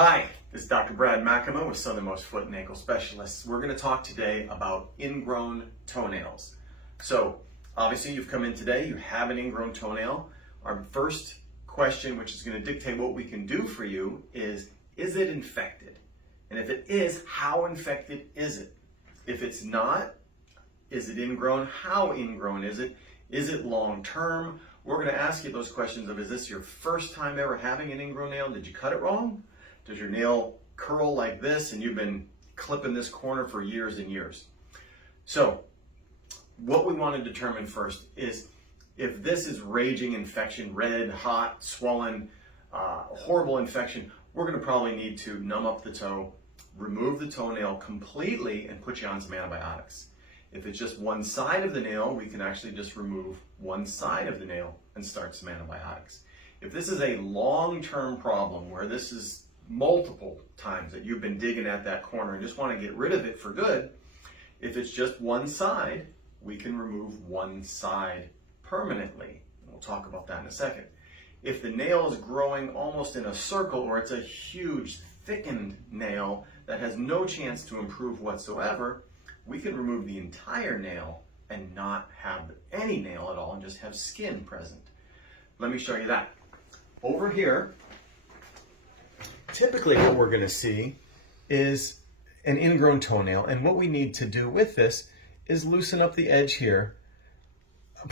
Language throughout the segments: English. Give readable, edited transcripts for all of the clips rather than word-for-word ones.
Hi, this is Dr. Brad Makama with Southernmost Foot and Ankle Specialists. We're going to talk today about ingrown toenails. So, obviously you've come in today, you have an ingrown toenail. Our first question, which is going to dictate what we can do for you, is it infected? And if it is, how infected is it? If it's not, is it ingrown? How ingrown is it? Is it long term? We're going to ask you those questions of, is this your first time ever having an ingrown nail? Did you cut it wrong? Does your nail curl like this and you've been clipping this corner for years and years? So what we want to determine first is if this is raging infection, red, hot, swollen, horrible infection, we're going to probably need to numb up the toe, remove the toenail completely, and put you on some antibiotics. If it's just one side of the nail, we can actually just remove one side of the nail and start some antibiotics. If this is a long-term problem where this is multiple times that you've been digging at that corner and just want to get rid of it for good, if it's just one side, we can remove one side permanently. We'll talk about that in a second. If the nail is growing almost in a circle, or it's a huge thickened nail that has no chance to improve whatsoever, we can remove the entire nail and not have any nail at all and just have skin present. Let me show you that. Over here, typically what we're going to see is an ingrown toenail, and what we need to do with this is loosen up the edge here.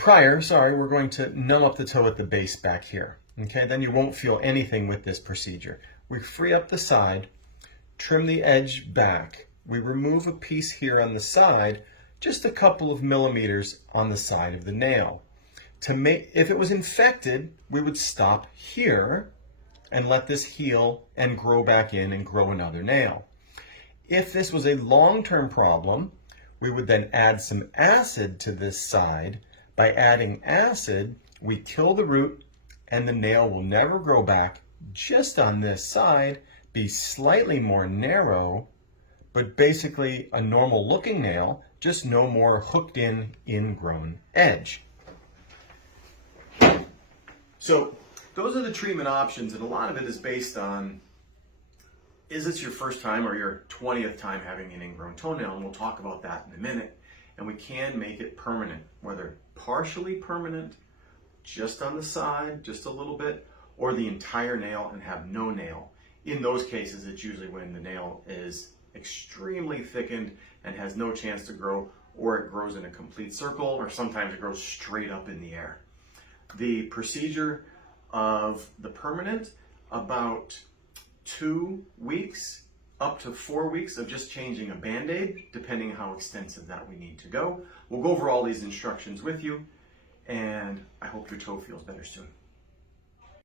We're going to numb up the toe at the base back here. Okay, then you won't feel anything with this procedure. We free up the side, trim the edge back. We remove a piece here on the side, just a couple of millimeters on the side of the nail. If it was infected, we would stop here and let this heal and grow back in and grow another nail. If this was a long-term problem, we would then add some acid to this side. By adding acid, we kill the root and the nail will never grow back, just on this side, be slightly more narrow, but basically a normal looking nail, just no more hooked in ingrown edge. So those are the treatment options, and a lot of it is based on, is this your first time or your 20th time having an ingrown toenail? And we'll talk about that in a minute. And we can make it permanent, whether partially permanent, just on the side, just a little bit, or the entire nail and have no nail. In those cases, it's usually when the nail is extremely thickened and has no chance to grow, or it grows in a complete circle, or sometimes it grows straight up in the air. The procedure of the permanent, about 2 weeks up to 4 weeks of just changing a band-aid, depending how extensive that we need to go. We'll go over all these instructions with you, and I hope your toe feels better soon.